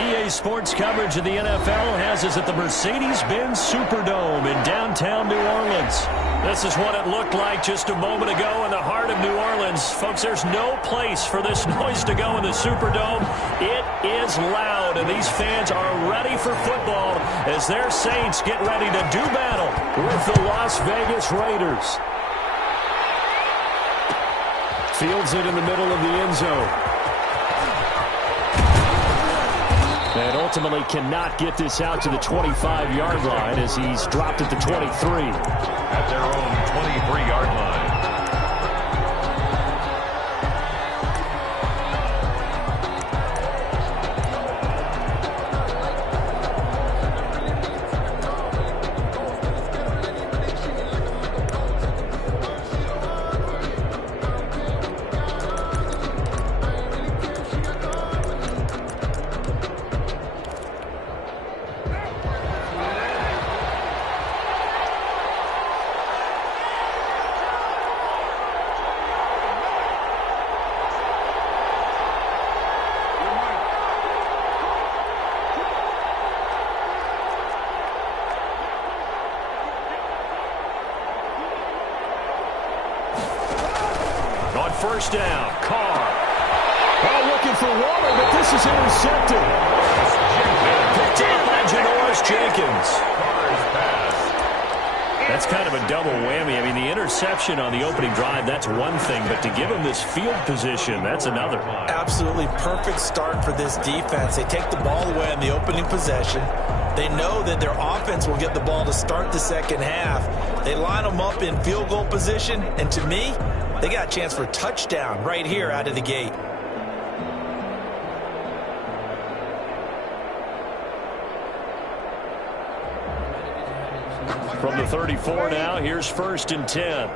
EA Sports coverage of the NFL has us at the Mercedes-Benz Superdome in downtown New Orleans. This is what it looked like just a moment ago in the heart of New Orleans. Folks, there's no place for this noise to go in the Superdome. It is loud, and these fans are ready for football as their Saints get ready to do battle with the Las Vegas Raiders. Fields it in the middle of the end zone. And ultimately cannot get this out to the 25-yard line as he's dropped at the 23. At their own 23-yard line. First down, Carr. Oh, looking for Waller, but this is intercepted. Picked up by Janoris Jenkins. That's kind of a double whammy. I mean, the interception on the opening drive, that's one thing, but to give him this field position, that's another. Absolutely perfect start for this defense. They take the ball away on the opening possession. They know that their offense will get the ball to start the second half. They line them up in field goal position, and to me, they got a chance for a touchdown right here out of the gate. From the 34 now, here's 1st and 10.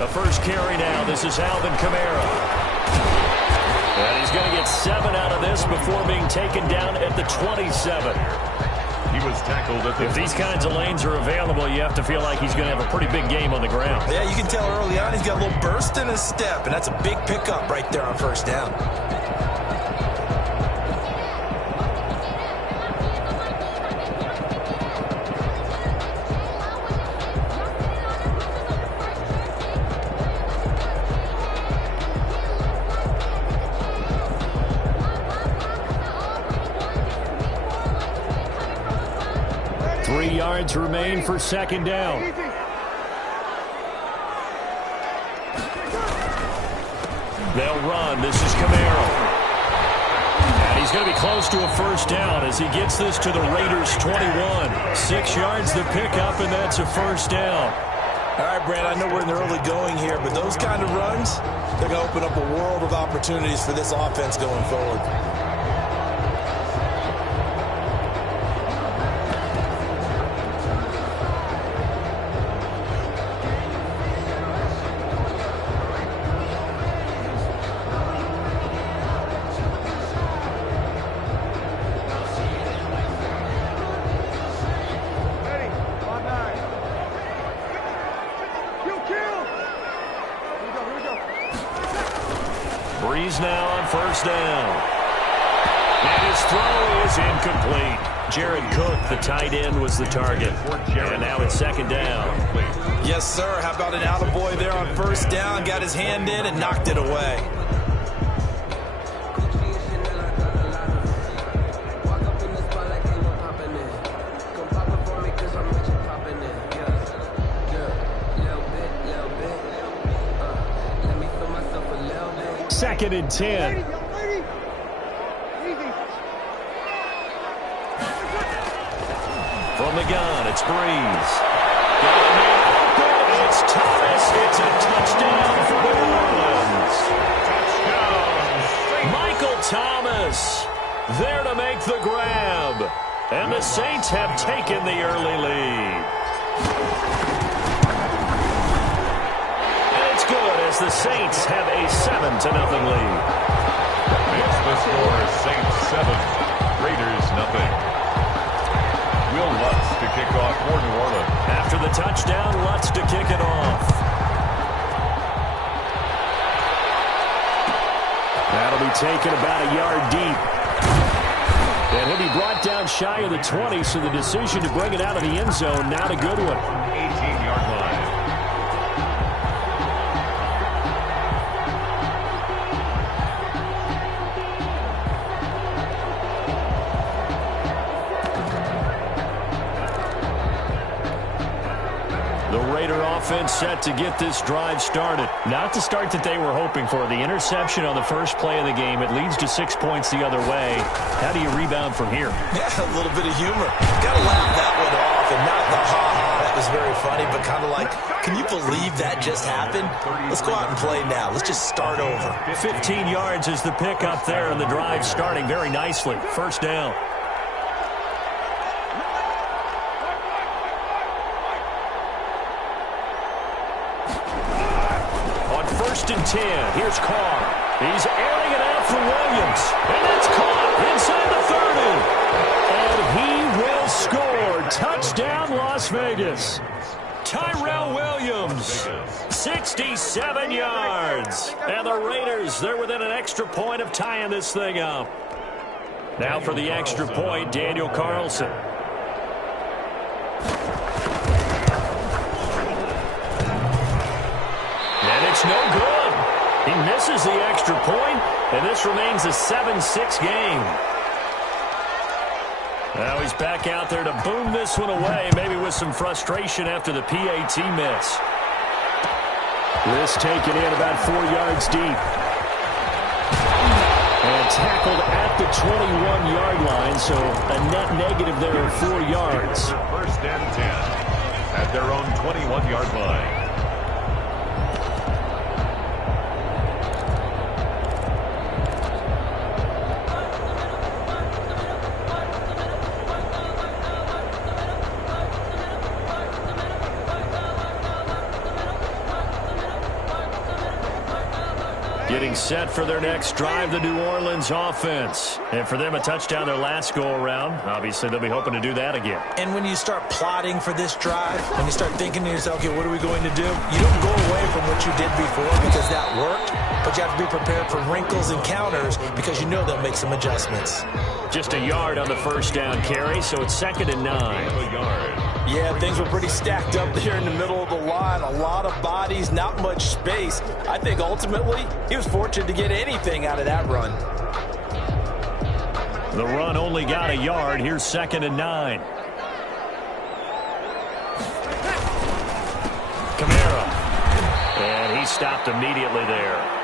The first carry now. This is Alvin Kamara. And he's going to get 7 out of this before being taken down at the 27. He was tackled at the... If these kinds of lanes are available, you have to feel like he's going to have a pretty big game on the ground. Yeah, you can tell early on he's got a little burst in his step, and that's a big pickup right there on first down. Yards remain for second down. They'll run. This is Camaro. And he's going to be close to a first down as he gets this to the Raiders' 21. 6 yards the pickup, and that's a first down. All right, Brad, I know we're in the early going here, but those kind of runs, they're going to open up a world of opportunities for this offense going forward. Breeze now on first down. And his throw is incomplete. Jared Cook, the tight end, was the target. And now it's second down. Yes, sir. How about an attaboy there on first down? Got his hand in and knocked it away. Second and 10. From the gun, it's Breeze. Got a man open. It's Thomas. It's a touchdown for New Orleans. Touchdown. Michael Thomas there to make the grab. And the Saints have taken the early lead. Good as the Saints have a 7-0 lead. Makes the score Saints 7, Raiders 0. Will Lutz to kick off for New Orleans. After the touchdown. Lutz to kick it off. That'll be taken about a yard deep. And he'll be brought down shy of the 20, so the decision to bring it out of the end zone, not a good one. 18-yard line. The Raider offense set to get this drive started. Not the start that they were hoping for. The interception on the first play of the game. It leads to 6 points the other way. How do you rebound from here? Yeah, a little bit of humor. Got to laugh that one off, and not the ha-ha. That was very funny, but kind of like, can you believe that just happened? Let's go out and play now. Let's just start over. 15 yards is the pickup there, and the drive starting very nicely. First down. First and 10. Here's Carr. He's airing it out for Williams. And it's caught inside the 30. And he will score. Touchdown, Las Vegas. Tyrell Williams, 67 yards. And the Raiders, they're within an extra point of tying this thing up. Now for the extra point, Daniel Carlson. And it's no good. He misses the extra point, and this remains a 7-6 game. Now he's back out there to boom this one away, maybe with some frustration after the PAT miss. This taken in about 4 yards deep. And tackled at the 21-yard line, so a net negative there of 4 yards. First and 10 at their own 21-yard line. Getting set for their next drive, the New Orleans offense. And for them, a touchdown their last go-around. Obviously, they'll be hoping to do that again. And when you start plotting for this drive, when you start thinking to yourself, okay, what are we going to do? You don't go away from what you did before because that worked, but you have to be prepared for wrinkles and counters because you know they'll make some adjustments. Just a yard on the first down carry, so it's 2nd and 9. A yard. Yeah, things were pretty stacked up there in the middle of the line. A lot of bodies, not much space. I think ultimately he was fortunate to get anything out of that run. The run only got a yard. Here's 2nd and 9. Kamara. And he stopped immediately there.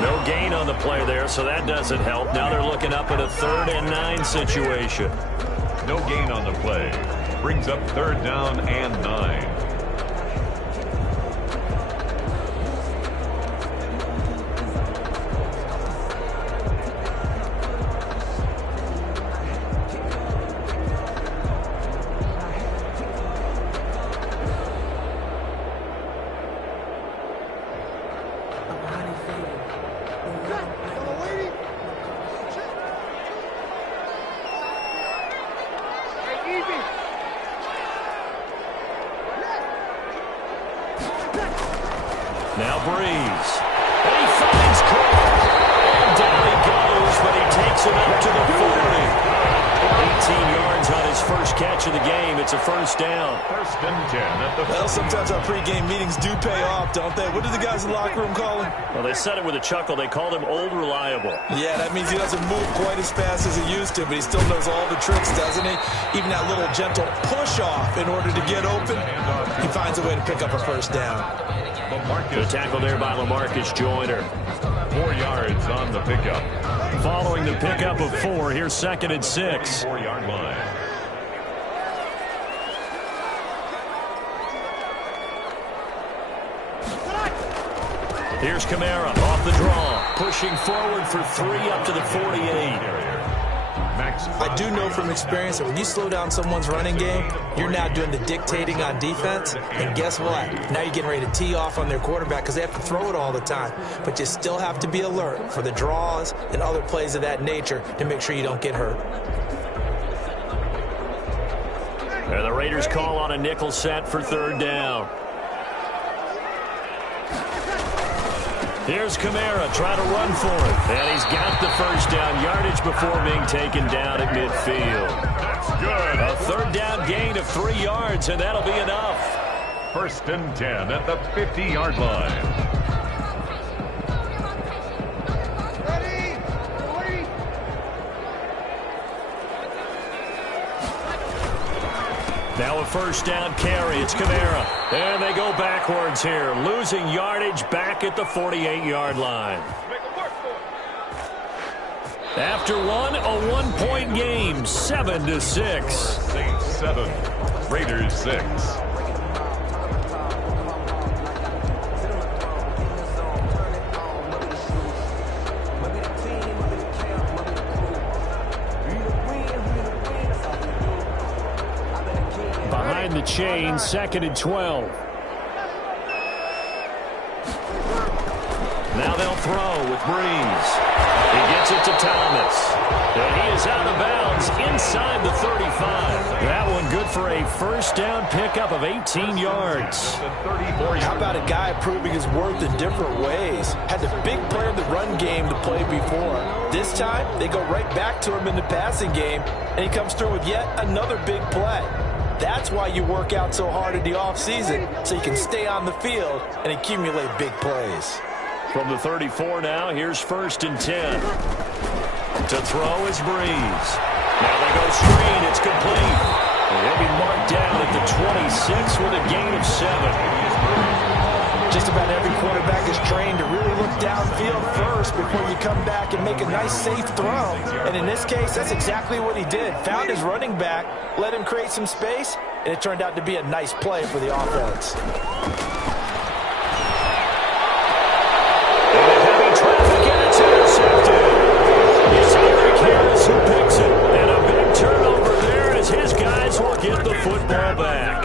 No gain on the play there, so that doesn't help. Now they're looking up at a 3rd and 9 situation. No gain on the play. Brings up 3rd down and 9. Now Breeze. And he finds Cole. And down he goes, but he takes him up to the 40. 18 yards on his first catch of the game. It's a first down. First and 10 at the 40. Well, sometimes our pregame meetings do pay off, don't they? What do the guys in the locker room call him? Well, they said it with a chuckle. They called him Old Reliable. Yeah, that means he doesn't move quite as fast as he used to, but he still knows all the tricks, doesn't he? Even that little gentle push-off in order to get open, he finds a way to pick up a first down. The tackle there by LaMarcus Joyner. 4 yards on the pickup. Following the pickup of 4, here's 2nd and 6. 4-yard line. Here's Kamara off the draw. Pushing forward for 3 up to the 48. I do know from experience that when you slow down someone's running game, you're now doing the dictating on defense. And guess what? Now you're getting ready to tee off on their quarterback because they have to throw it all the time. But you still have to be alert for the draws and other plays of that nature to make sure you don't get hurt. And the Raiders call on a nickel set for third down. Here's Kamara trying to run for it. And he's got the first down yardage before being taken down at midfield. That's good. A third down gain of 3 yards, and that'll be enough. 1st and 10 at the 50-yard line. Now a first down carry. It's Kamara. And they go backwards here. Losing yardage back at the 48-yard line. After one, a one-point game, 7-6. Saints 7, Raiders 6. Behind the chain, 2nd and 12. Now they'll throw with Breeze. He gets it to Thomas. And he is out of bounds inside the 35. That one good for a first down pickup of 18 yards. How about a guy proving his worth in different ways? Had the big play in the run game to play before. This time, they go right back to him in the passing game, and he comes through with yet another big play. That's why you work out so hard in the offseason, so you can stay on the field and accumulate big plays. From the 34 now, here's 1st and 10. To throw is Breeze. Now they go screen. It's complete. And he'll be marked down at the 26 with a gain of 7. Just about every quarterback is trained to really look downfield first before you come back and make a nice, safe throw. And in this case, that's exactly what he did. Found his running back, let him create some space, and it turned out to be a nice play for the offense. Harris who picks it, and a big turnover there as his guys will get the football back.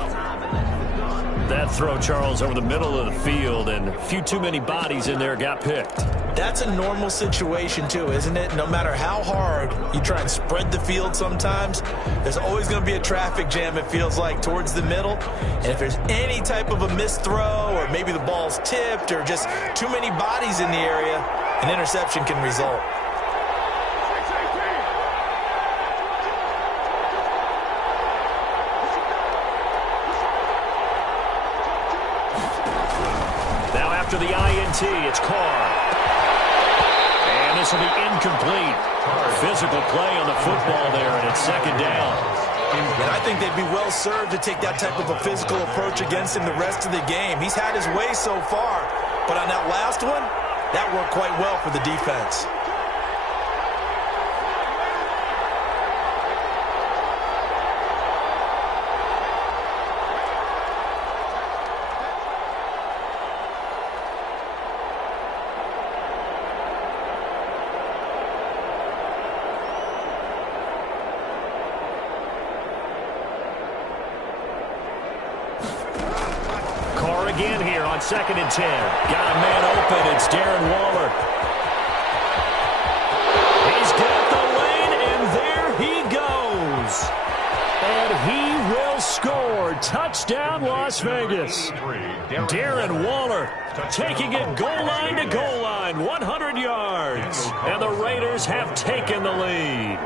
That throw, Charles, over the middle of the field, and a few too many bodies in there got picked. That's a normal situation too, isn't it? No matter how hard you try and spread the field sometimes, there's always going to be a traffic jam, it feels like, towards the middle. And if there's any type of a missed throw, or maybe the ball's tipped, or just too many bodies in the area, an interception can result. After the INT, it's Carr. And this will be incomplete. Physical play on the football there, and it's 2nd down. And I think they'd be well served to take that type of a physical approach against him the rest of the game. He's had his way so far, but on that last one, that worked quite well for the defense. Again here on 2nd and 10. Got a man open. It's Darren Waller. He's got the lane, and there he goes. And he will score. Touchdown, Las Vegas. Darren Waller taking it goal line to goal line. 100 yards. And the Raiders have taken the lead.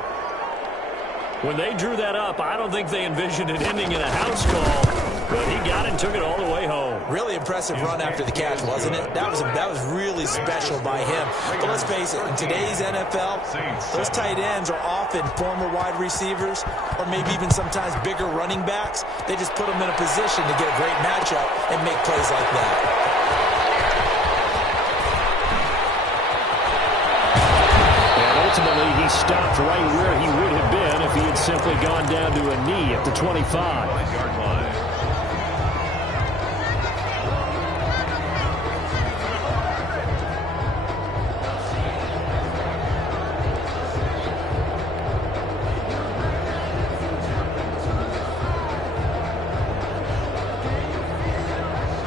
When they drew that up, I don't think they envisioned it ending in a house call. But he got it and took it all the way home. Really impressive run after the catch, wasn't it? That was really special by him. But let's face it, in today's NFL, those tight ends are often former wide receivers or maybe even sometimes bigger running backs. They just put them in a position to get a great matchup and make plays like that. And ultimately, he stopped right where he would have been if he had simply gone down to a knee at the 25.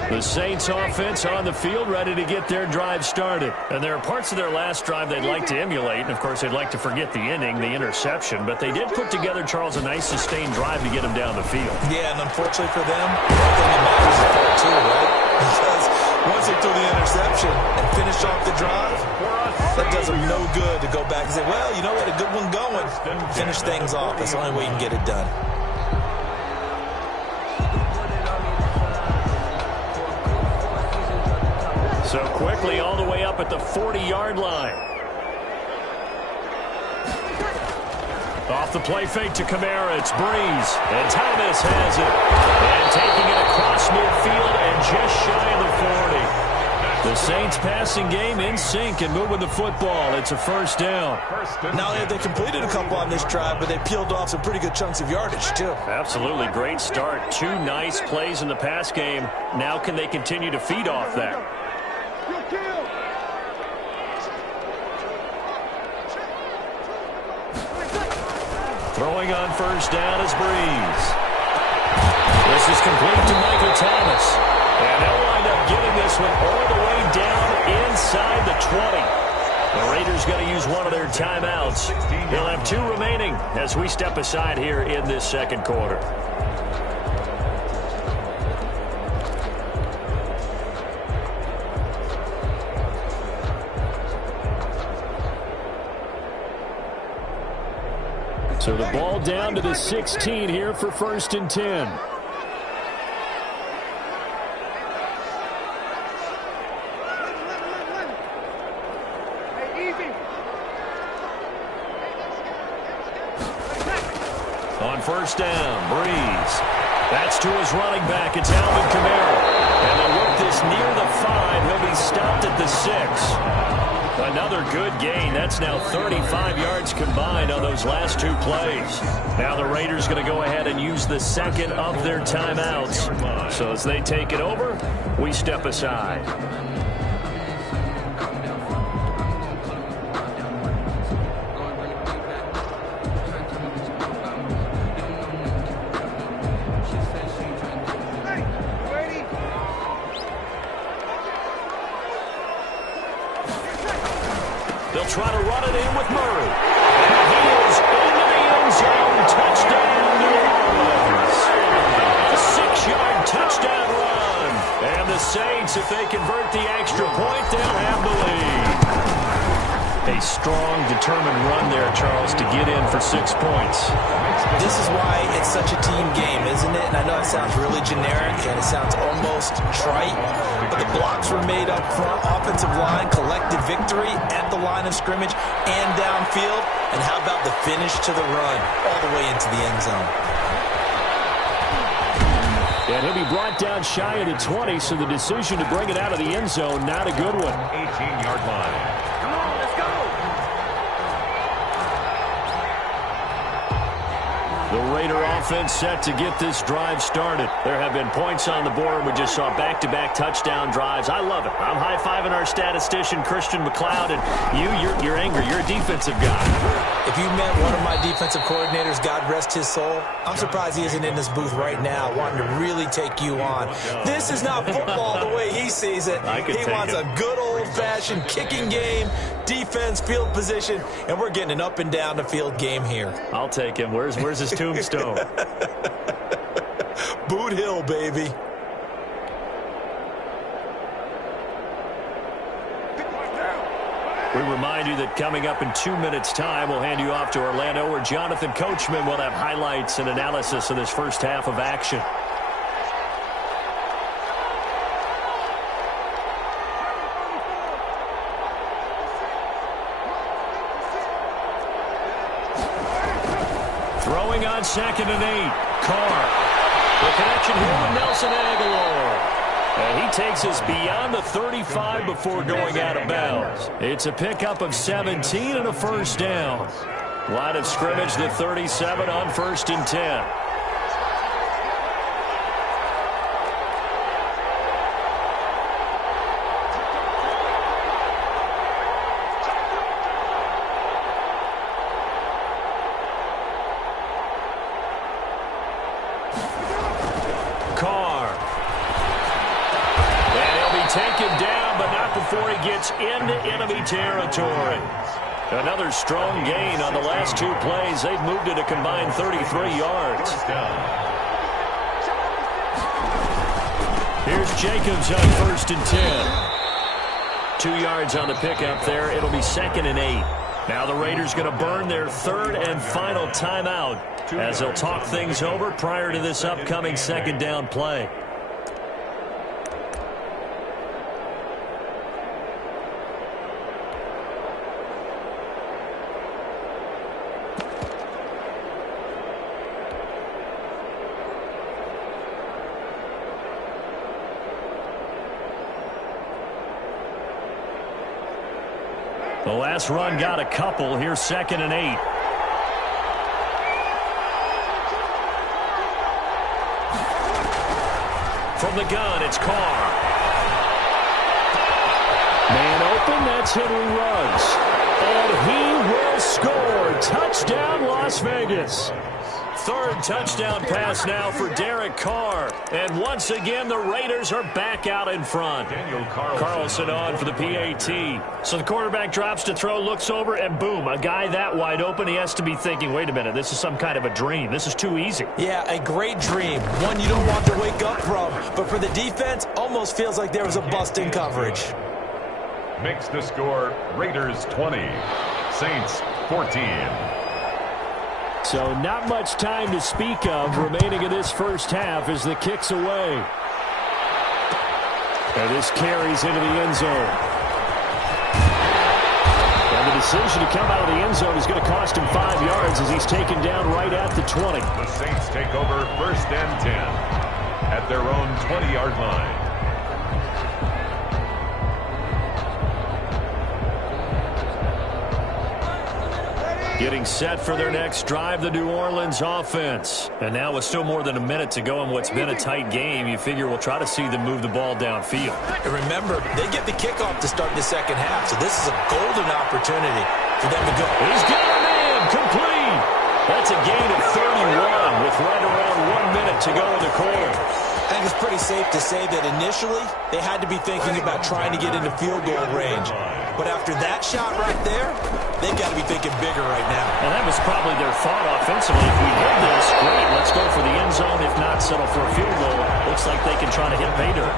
The Saints offense on the field, ready to get their drive started. And there are parts of their last drive they'd like to emulate. And, of course, they'd like to forget the inning, the interception. But they did put together, Charles, a nice sustained drive to get them down the field. Yeah, and unfortunately for them, one thing that matters is part two, right? Because once they threw the interception and finished off the drive, that does them no good to go back and say, well, you know what, a good one going. Finish things off. That's the only way you can get it done. So quickly all the way up at the 40-yard line. Off the play fake to Kamara, it's Breeze. And Thomas has it. And taking it across midfield and just shy of the 40. The Saints passing game in sync and moving the football. It's a first down. Not only have they completed a couple on this drive, but they peeled off some pretty good chunks of yardage, too. Absolutely great start. Two nice plays in the pass game. Now can they continue to feed off that? Throwing on first down is Breeze. This is complete to Michael Thomas. And they'll wind up getting this one all the way down inside the 20. The Raiders got to use one of their timeouts. They'll have two remaining as we step aside here in this second quarter. So the ball down to the 16 here for 1st and 10. On first down, Breeze. That's to his running back. It's Alvin Kamara. And they'll work this near the 5. He'll be stopped at the 6. Another good gain. That's now 35 yards combined on those last two plays. Now the Raiders going to go ahead and use the second of their timeouts. So as they take it over, we step aside. They'll try to run it in with Murray. And he is into the end zone. Touchdown, New Orleans. A 6-yard touchdown run. And the Saints, if they convert the extra point, they'll have the lead. A strong, determined run there, Charles, to get in for 6 points. This is why it's such a team game, isn't it? And I know it sounds really generic and it sounds almost trite, but the blocks were made up front, offensive line, collected victory at the line of scrimmage and downfield. And how about the finish to the run all the way into the end zone? And he'll be brought down shy of the 20, so the decision to bring it out of the end zone, not a good one. 18-yard line. The Raider offense set to get this drive started. There have been points on the board. We just saw back-to-back touchdown drives. I love it. I'm high-fiving our statistician, Christian McLeod, and you're angry. You're a defensive guy. If you met one of my defensive coordinators, God rest his soul, I'm surprised he isn't in this booth right now wanting to really take you on. This is not football the way he sees it. He wants a good old-fashioned kicking game, defense, field position, and we're getting an up-and-down-the-field game here. I'll take him. Where's his tombstone? Boot Hill, baby. We remind you that coming up in 2 minutes' time, we'll hand you off to Orlando, where Jonathan Coachman will have highlights and analysis of this first half of action. Throwing on 2nd and 8. Carr. The connection here with Nelson Aguilar. And he takes us beyond the 35 before going out of bounds. It's a pickup of 17 and a first down. Line of scrimmage, the 37 on 1st and 10. take him down, but not before he gets into enemy territory. Another strong gain on the last two plays. They've moved it a combined 33 yards. Here's Jacobs on 1st and 10. 2 yards on the pickup there. It'll be 2nd and 8. Now the Raiders going to burn their 3rd and final timeout as they'll talk things over prior to this upcoming 2nd down play. The last run got a couple. Here's 2nd and 8. From the gun, it's Carr. Man open, that's Henry Ruggs. And he will score. Touchdown, Las Vegas. 3rd touchdown pass now for Derek Carr. And once again, the Raiders are back out in front. Carlson on for the PAT. So the quarterback drops to throw, looks over, and boom, a guy that wide open. He has to be thinking, wait a minute, this is some kind of a dream. This is too easy. Yeah, a great dream. One you don't want to wake up from. But for the defense, almost feels like there was a bust in coverage. Makes the score Raiders 20, Saints 14. So not much time to speak of remaining in this first half as the kick's away. And this carries into the end zone. And the decision to come out of the end zone is going to cost him 5 yards as he's taken down right at the 20. The Saints take over 1st and 10 at their own 20-yard line. Getting set for their next drive, the New Orleans offense. And now with still more than a minute to go in what's been a tight game, you figure we'll try to see them move the ball downfield. And remember, they get the kickoff to start the second half, so this is a golden opportunity for them to go. He's got him in, complete. That's a gain of 31 with right around 1 minute to go in the quarter. I think it's pretty safe to say that initially they had to be thinking about trying to get into field goal range. But after that shot right there, they've got to be thinking bigger right now. And that was probably their thought offensively. If we hit this, great, let's go for the end zone. If not, settle for a field goal. Looks like they can try to hit pay dirt.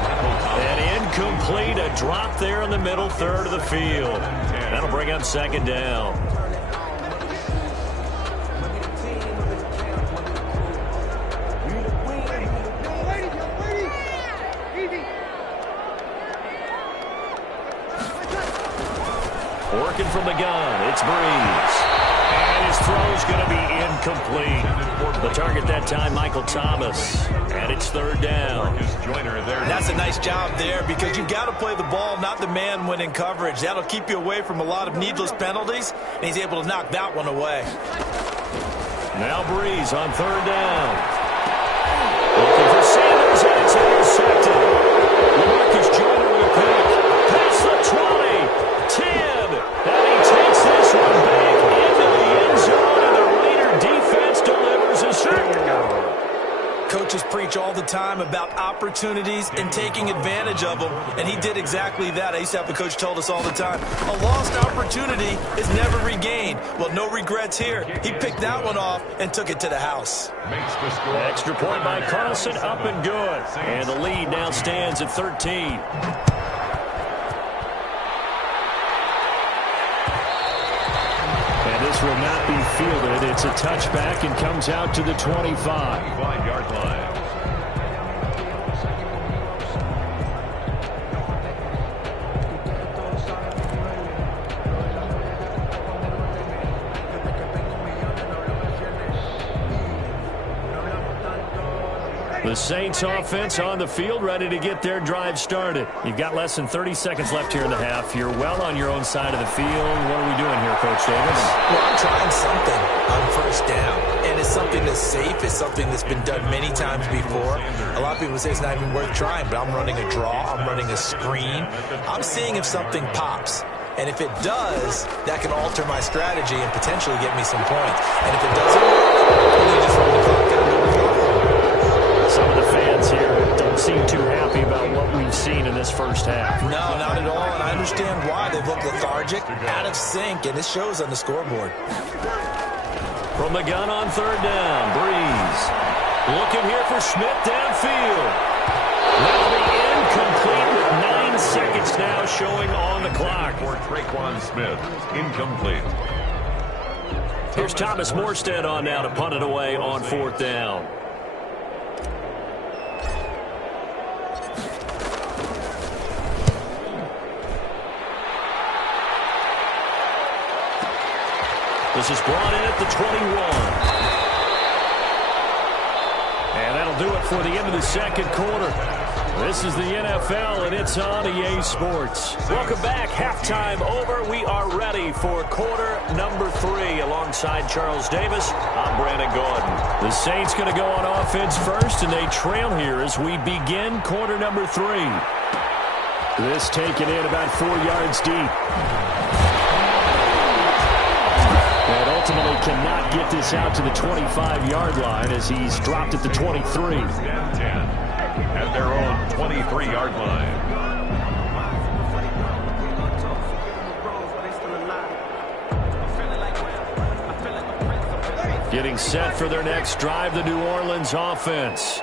And incomplete, a drop there in the middle third of the field. That'll bring up 2nd down. Working from the gun, it's Breeze. And his throw's going to be incomplete. The target that time, Michael Thomas. And it's 3rd down. That's a nice job there because you've got to play the ball, not the man when in coverage. That'll keep you away from a lot of needless penalties, and he's able to knock that one away. Now Breeze on 3rd down. Looking for Sanders, and it's intercepted. LaMarcus Joyner with a pick. Past the 20, 10. And he takes this one back into the end zone, and the Raider defense delivers a second. Coaches preach all the time about opportunities and taking advantage of them, and he did exactly that. I used to have a coach told us all the time, a lost opportunity is never regained. Well, no regrets here. He picked that one off and took it to the house. Makes the score. Extra point by Carlson, up and good. And the lead now stands at 13. This will not be fielded. It's a touchback and comes out to the 25. 5-yard line. The Saints offense on the field, ready to get their drive started. You've got less than 30 seconds left here in the half. You're well on your own side of the field. What are we doing here, Coach Davis? Well, I'm trying something on 1st down. And it's something that's safe. It's something that's been done many times before. A lot of people say it's not even worth trying, but I'm running a draw. I'm running a screen. I'm seeing if something pops. And if it does, that can alter my strategy and potentially get me some points. And if it doesn't, then just run the clock out. Some of the fans here don't seem too happy about what we've seen in this first half. lethargic, out of sync, and it shows on the scoreboard. From the gun on third down, Breeze. Looking here for Smith downfield. That'll be incomplete with 9 seconds now showing on the clock. For Traquan Smith, incomplete. Here's Thomas Morstead on now to punt it away on fourth down. This is brought in at the 21. And that'll do it for the end of the second quarter. This is the NFL, and it's on EA Sports. Welcome back. Halftime over. We are ready for quarter number 3. Alongside Charles Davis, I'm Brandon Gordon. The Saints going to go on offense first, and they trail here as we begin quarter number 3. This taken in about 4 yards deep. And ultimately cannot get this out to the 25-yard line as he's dropped at the 23. At their own 23-yard line. Getting set for their next drive, the New Orleans offense.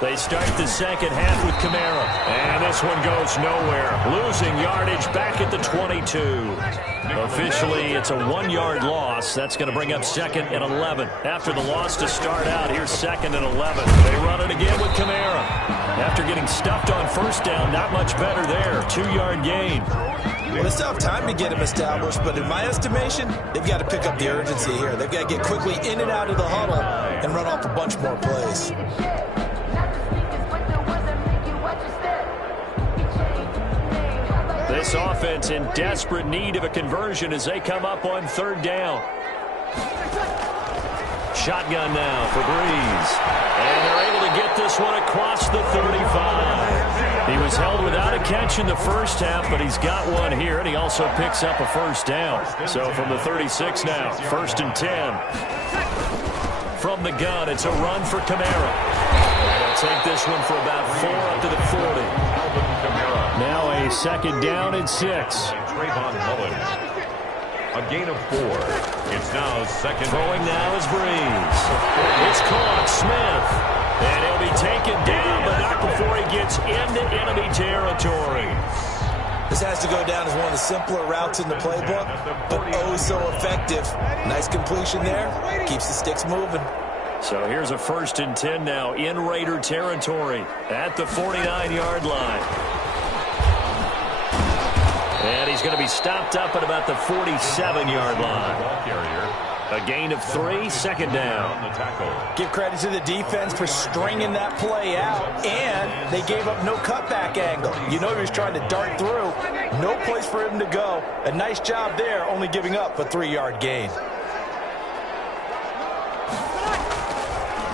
They start the second half with Kamara. And this one goes nowhere. Losing yardage back at the 22. Officially, it's a 1-yard loss. That's going to bring up 2nd and 11. After the loss to start out, here's 2nd and 11. They run it again with Kamara. After getting stuffed on first down, not much better there. 2-yard gain. Well, they still have time to get him established, but in my estimation, they've got to pick up the urgency here. They've got to get quickly in and out of the huddle and run off a bunch more plays. This offense in desperate need of a conversion as they come up on third down. Shotgun now for Breeze. And they're able to get this one across the 35. He was held without a catch in the first half, but he's got one here, and he also picks up a first down. So from the 36 now, 1st and 10. From the gun, it's a run for Kamara. They'll take this one for about 4 up to the 40. Now a 2nd down and 6. Trayvon Mullen. A gain of 4. It's now 2nd. Throwing now is Breeze. It's caught. Smith. And he'll be taken down, but not before he gets into enemy territory. This has to go down as one of the simpler routes in the playbook, but oh so effective. Nice completion there. Keeps the sticks moving. So here's a 1st and 10 now in Raider territory at the 49-yard line. And he's going to be stopped up at about the 47-yard line. A gain of 3, 2nd down. Give credit to the defense for stringing that play out, and they gave up no cutback angle. You know he was trying to dart through. No place for him to go. A nice job there, only giving up a 3-yard gain.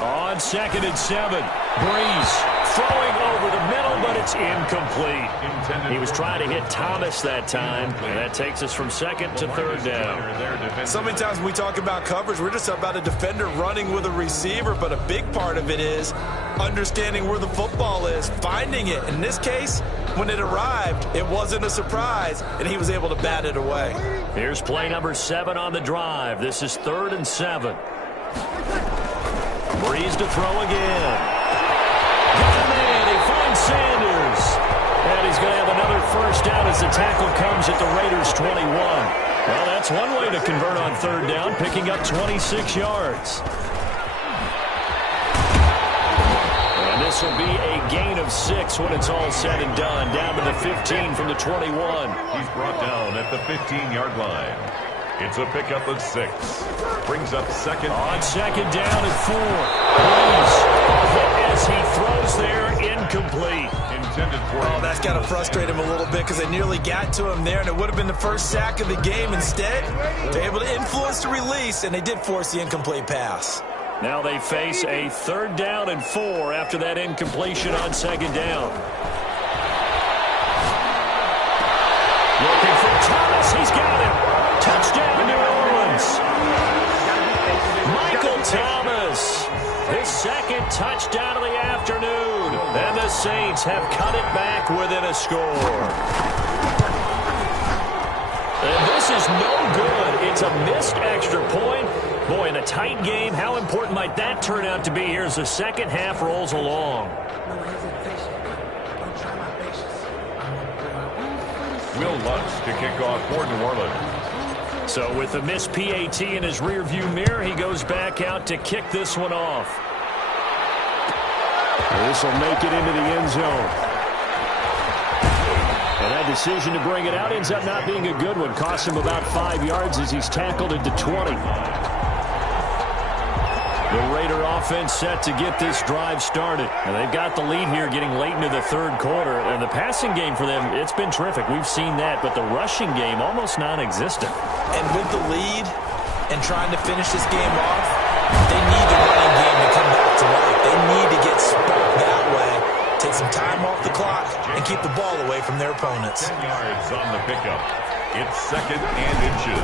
On 2nd and 7, Breeze throwing over the middle, but it's incomplete. He was trying to hit Thomas that time, and that takes us from 2nd to 3rd down. So many times when we talk about coverage, we're just about a defender running with a receiver, but a big part of it is understanding where the football is, finding it. In this case, when it arrived, it wasn't a surprise, and he was able to bat it away. Here's play number 7 on the drive. This is 3rd and 7. Breeze to throw again. Got a man. He finds Sanders. And he's going to have another first down as the tackle comes at the Raiders' 21. Well, that's one way to convert on 3rd down, picking up 26 yards. And this will be a gain of 6 when it's all said and done. Down to the 15 from the 21. He's brought down at the 15-yard line. It's a pickup of 6. Brings up 2nd. On 2nd down and 4. Breeze hit as he throws there, incomplete. Intended for Oh, that's got to frustrate him a little bit because they nearly got to him there, and it would have been the first sack of the game. Instead, they're able to influence the release, and they did force the incomplete pass. Now they face a 3rd down and 4 after that incompletion on 2nd down. Looking for Thomas. He's got him. Touchdown, New Orleans. Michael Thomas. His 2nd touchdown of the afternoon. And the Saints have cut it back within a score. And this is no good. It's a missed extra point. Boy, in a tight game, how important might that turn out to be here as the second half rolls along? Will Lutz to kick off for New Orleans. So with the missed PAT in his rearview mirror, he goes back out to kick this one off. This will make it into the end zone. And that decision to bring it out ends up not being a good one. Cost him about 5 yards as he's tackled into 20. The Raider offense set to get this drive started. And they've got the lead here getting late into the third quarter. And the passing game for them, it's been terrific. We've seen that. But the rushing game, almost non-existent. And with the lead and trying to finish this game off, they need the running game to come back to life. They need to get sparked that way, take some time off the clock, and keep the ball away from their opponents. 10 yards on the pickup. It's 2nd and inches.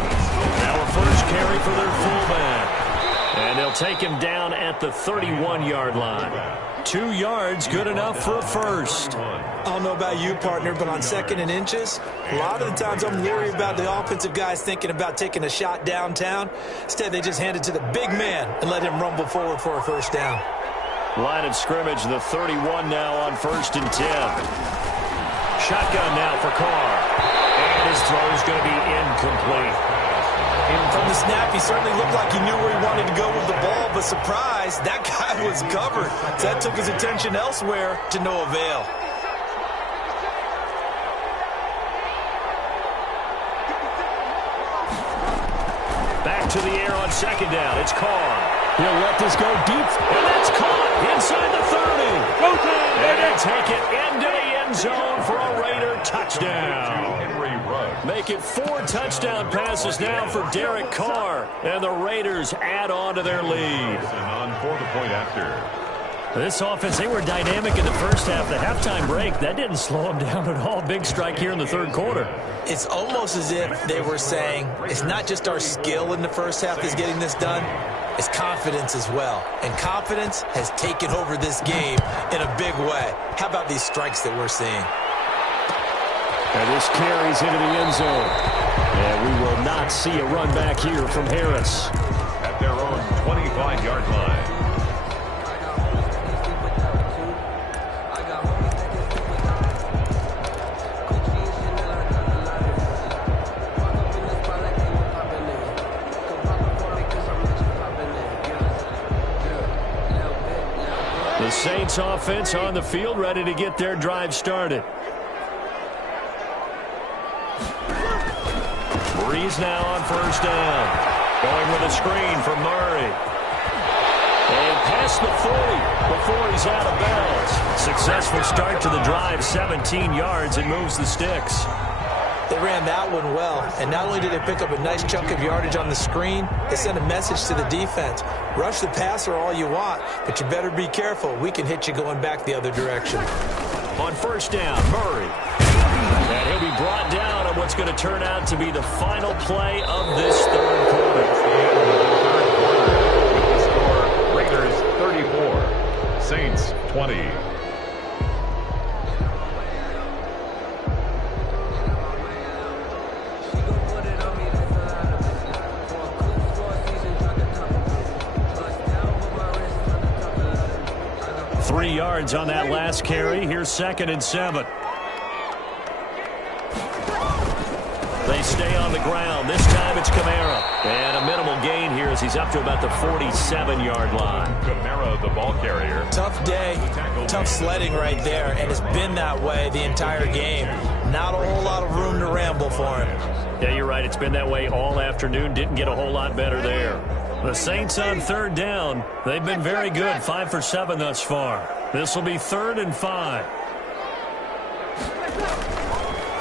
Now a first carry for their fullback. And they'll take him down at the 31-yard line. 2 yards, good enough for a first. I don't know about you, partner, but on 2nd and inches, a lot of the times I'm leery about the offensive guys thinking about taking a shot downtown. Instead, they just hand it to the big man and let him rumble forward for a first down. Line of scrimmage, the 31 now on 1st and 10. Shotgun now for Carr. And his throw is going to be incomplete. From the snap, he certainly looked like he knew where he wanted to go with the ball, but surprise, that guy was covered. That took his attention elsewhere to no avail. Back to the air on 2nd down. It's Carr. He'll let this go deep, and that's caught inside the 30. And they take it into the end zone for a Raider touchdown. Make it 4 touchdown passes now for Derek Carr. And the Raiders add on to their lead. And on for the point after. This offense, they were dynamic in the first half. The halftime break, that didn't slow them down at all. Big strike here in the third quarter. It's almost as if they were saying, it's not just our skill in the first half that's getting this done, it's confidence as well. And confidence has taken over this game in a big way. How about these strikes that we're seeing? And this carries into the end zone. And we will not see a run back here from Harris. At their own 25-yard line. The Saints offense on the field, ready to get their drive started. Breeze now on 1st down. Going with a screen from Murray. And past the 40 before he's out of bounds. Successful start to the drive, 17 yards, and moves the sticks. They ran that one well, and not only did they pick up a nice chunk of yardage on the screen, they sent a message to the defense. Rush the passer all you want, but you better be careful. We can hit you going back the other direction. On 1st down, Murray. And he'll be brought down on what's going to turn out to be the final play of this third quarter. With the score, Raiders 34, Saints 20. Three yards on that last carry. Here's 2nd and 7. They stay on the ground. This time it's Kamara. And a minimal gain here as he's up to about the 47-yard line. Kamara, the ball carrier. Tough day, tough sledding right there, and it's been that way the entire game. Not a whole lot of room to ramble for him. Yeah, you're right. It's been that way all afternoon. Didn't get a whole lot better there. The Saints on 3rd down. They've been very good. 5 for 7 thus far. This will be 3rd and 5.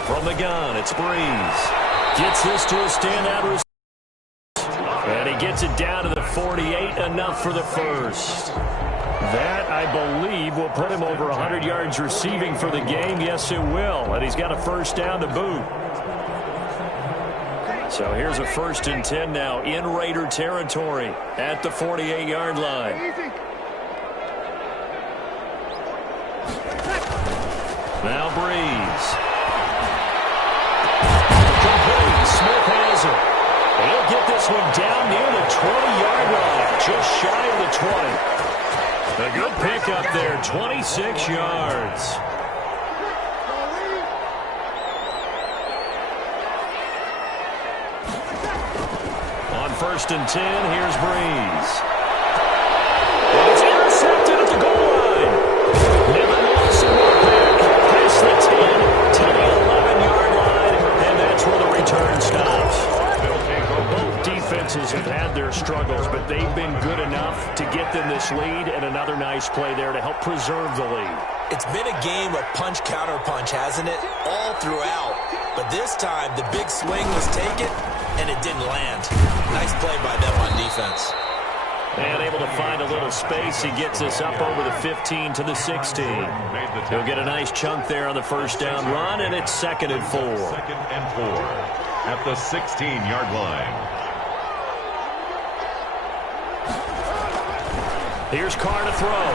From the gun, it's Breeze. Gets this to a standout receiver. And he gets it down to the 48, enough for the first. That, I believe, will put him over 100 yards receiving for the game. Yes, it will. And he's got a first down to boot. So here's a 1st and 10 now in Raider territory at the 48-yard line. Now Breeze. Complete. Smith has it. He'll get this one down near the 20-yard line, just shy of the 20. A good pickup there, 26 yards. On 1st and 10, here's Breeze. And it's intercepted at the goal line. Never lost it back. Past the 10 to the 11-yard line, and that's where the return stops. Both defenses have had their struggles, but they've been good enough to get them this lead, and another nice play there to help preserve the lead. It's been a game of punch-counter-punch, hasn't it? All throughout. But this time, the big swing was taken, and it didn't land. Nice play by them on defense. And able to find a little space. He gets us up over the 15 to the 16. He'll get a nice chunk there on the first down run, and it's 2nd and 4. 2nd and 4 at the 16-yard line. Here's Carr to throw.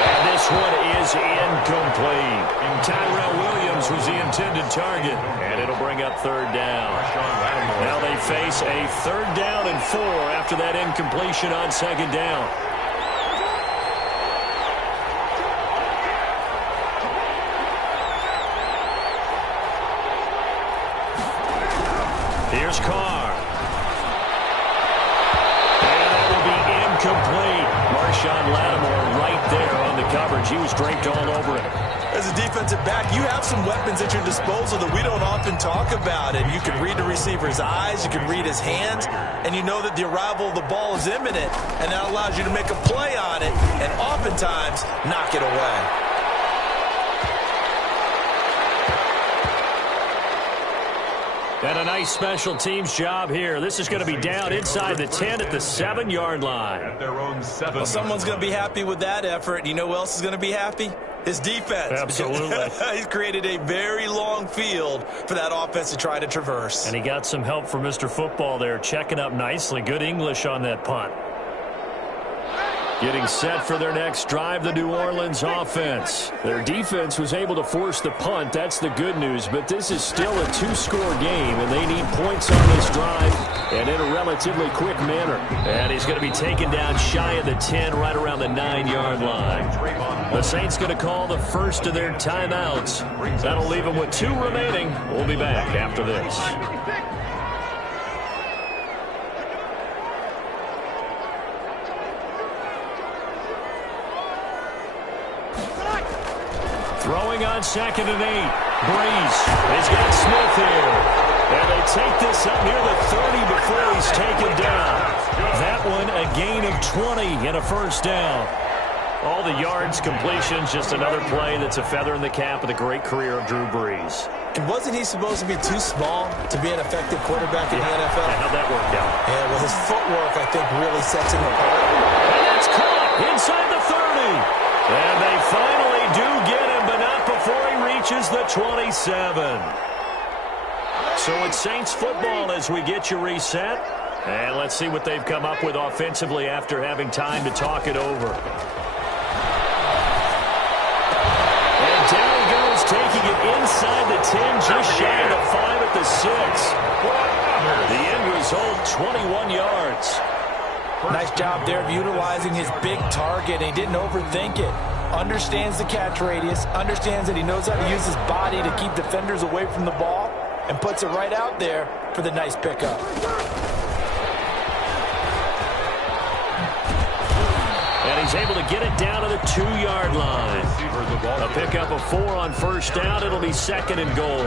And this one is incomplete. Tyrell Williams was the intended target, and it'll bring up 3rd down. Now they face a 3rd down and 4 after that incompletion on 2nd down. Here's Carr. And that will be incomplete. Marshawn Lattimore right there on the coverage. He was draped all over it. As a defensive back, you have some weapons at your disposal that we don't often talk about. And you can read the receiver's eyes, you can read his hands, and you know that the arrival of the ball is imminent, and that allows you to make a play on it and oftentimes knock it away. And a nice special teams job here. This is going to be down inside the 10 at the 7-yard line. At their own 7. Well, someone's going to be happy with that effort. You know who else is going to be happy? His defense. Absolutely. He's created a very long field for that offense to try to traverse. And he got some help from Mr. Football there, checking up nicely. Good English on that punt. Getting set for their next drive, the New Orleans offense. Their defense was able to force the punt. That's the good news. But this is still a 2-score game, and they need points on this drive and in a relatively quick manner. And he's going to be taken down shy of the 10, right around the 9-yard line. The Saints going to call the first of their timeouts. That'll leave them with 2 remaining. We'll be back after this. Throwing on 2nd and 8. Breeze has got Smith here. And they take this up near the 30 before he's taken down. That one a gain of 20 and a first down. All the yards, completions, just another play that's a feather in the cap of the great career of Drew Brees. And wasn't he supposed to be too small to be an effective quarterback in the NFL? And how'd that work out? Yeah, well, his footwork, I think, really sets him apart. And it's caught inside the 30. And they finally do get him, but not before he reaches the 27. So it's Saints football as we get you reset. And let's see what they've come up with offensively after having time to talk it over. And down he goes, taking it inside the 10, just shy of the 5 at the 6. The end result, 21 yards. Nice job there of utilizing his big target, and he didn't overthink it. Understands the catch radius, understands that he knows how to use his body to keep defenders away from the ball, and puts it right out there for the nice pickup. And he's able to get it down to the 2-yard line. A pickup of 4 on first down. It'll be 2nd and goal.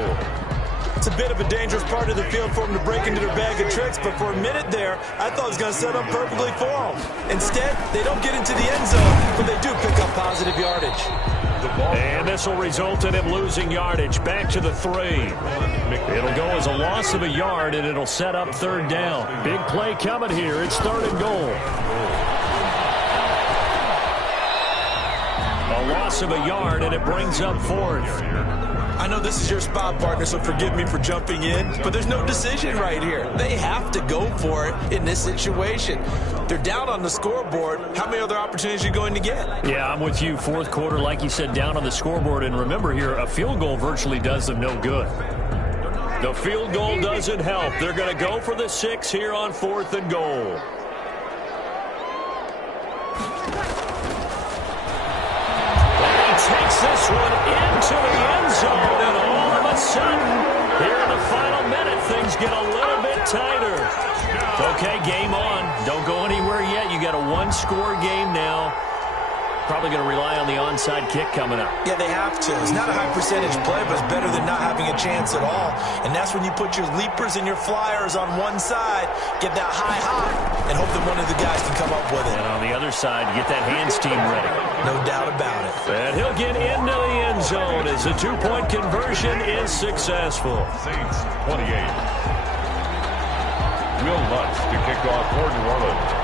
It's a bit of a dangerous part of the field for him to break into their bag of tricks, but for a minute there, I thought it was going to set up perfectly for him. Instead, they don't get into the end zone, but they do pick up positive yardage. And this will result in him losing yardage back to the 3. It'll go as a loss of a yard, and it'll set up 3rd down. Big play coming here. It's 3rd and goal. A A loss of a yard, and it brings up fourth. I know this is your spot, partner, so forgive me for jumping in, but there's no decision right here. They have to go for it in this situation. They're down on the scoreboard. How many other opportunities are you going to get? Yeah, I'm with you. Fourth quarter, like you said, down on the scoreboard. And remember here, a field goal virtually does them no good. The field goal doesn't help. They're going to go for the 6 here on 4th and goal. Takes this one into the end zone, and all of a sudden, here in the final minute, things get a little bit tighter. Okay, game on. Don't go anywhere yet. You got a one-score game now. Probably going to rely on the onside kick coming up. Yeah, they have to. It's not a high-percentage play, but it's better than not having a chance at all. And that's when you put your leapers and your flyers on one side, get that high hop, and hope that one of the guys can come up with it. And on the other side, get that hands team ready. No doubt about it. And he'll get into the end zone as the two-point conversion is successful. Saints 28. Will Lutz to kick off for New Orleans.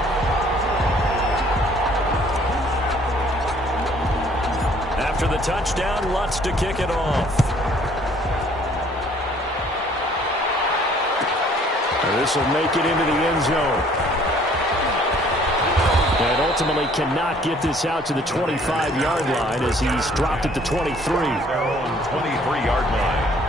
After the touchdown, Lutz to kick it off. And this will make it into the end zone. And ultimately cannot get this out to the 25-yard line as he's dropped at the 23. Their own 23-yard line.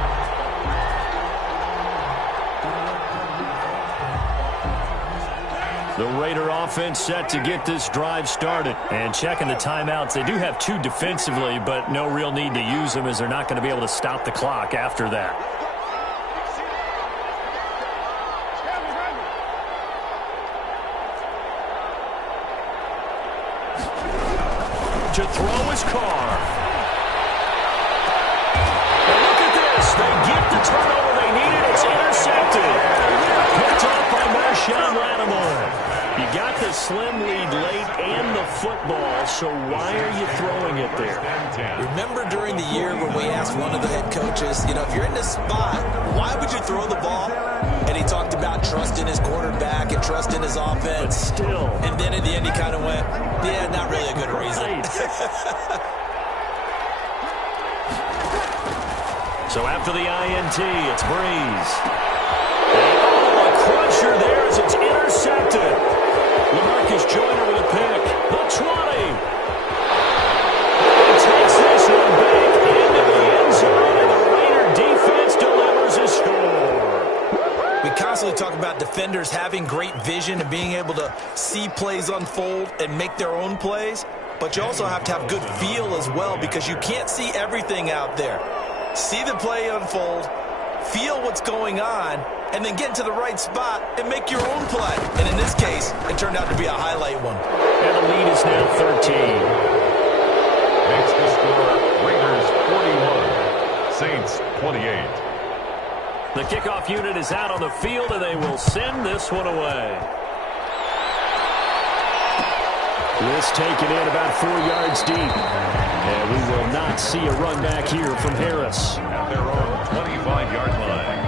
The Raider offense set to get this drive started. And checking the timeouts, they do have 2 defensively, but no real need to use them as they're not going to be able to stop the clock after that. To throw his car. And look at this. They get the turnover they needed. It's intercepted. Picked up by Marshawn Lattimore. You got the slim lead late and the football, so why are you throwing it there? Remember during the year when we asked one of the head coaches, if you're in this spot, why would you throw the ball? And he talked about trusting his quarterback and trusting his offense. But still. And then at the end he kind of went, yeah, not really a good reason. So after the INT, it's Breeze. And a crusher there as it's intercepted. LaMarcus Joyner with a pick. The 20. He takes this one back into the end zone, and the Raider defense delivers a score. We constantly talk about defenders having great vision and being able to see plays unfold and make their own plays, but you also have to have good feel as well because you can't see everything out there. See the play unfold, feel what's going on, and then get into the right spot and make your own play. And in this case, it turned out to be a highlight one. And the lead is now 13. Makes the score Raiders 41, Saints 28. The kickoff unit is out on the field, and they will send this one away. This taken in about 4 yards deep. And we will not see a run back here from Harris. At their own 25-yard line.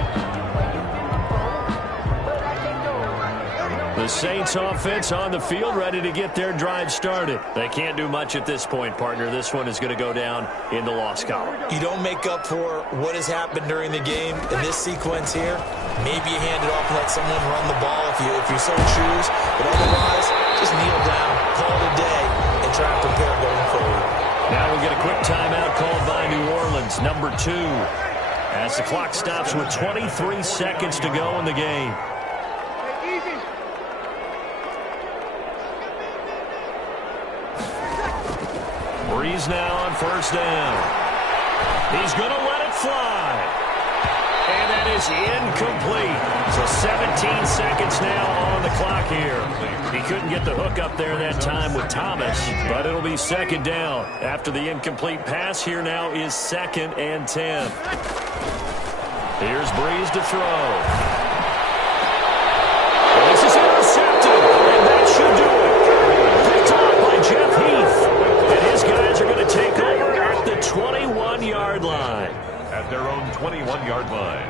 The Saints offense on the field ready to get their drive started. They can't do much at this point, partner. This one is going to go down in the loss column. You don't make up for what has happened during the game in this sequence here. Maybe you hand it off and let someone run the ball if you so choose. But otherwise, just kneel down, call it a day, and try and prepare going forward. Now we'll get a quick timeout called by New Orleans, number 2. As the clock stops with 23 seconds to go in the game. Breeze now on first down. He's going to let it fly. And that is incomplete. So 17 seconds now on the clock here. He couldn't get the hook up there that time with Thomas, but it'll be second down. After the incomplete pass, here now is 2nd and 10. Here's Breeze to throw. And this is intercepted, and that should do it. Picked off by Jeff Heath. And his guys are going to take over at the 21-yard line. At their own 21-yard line.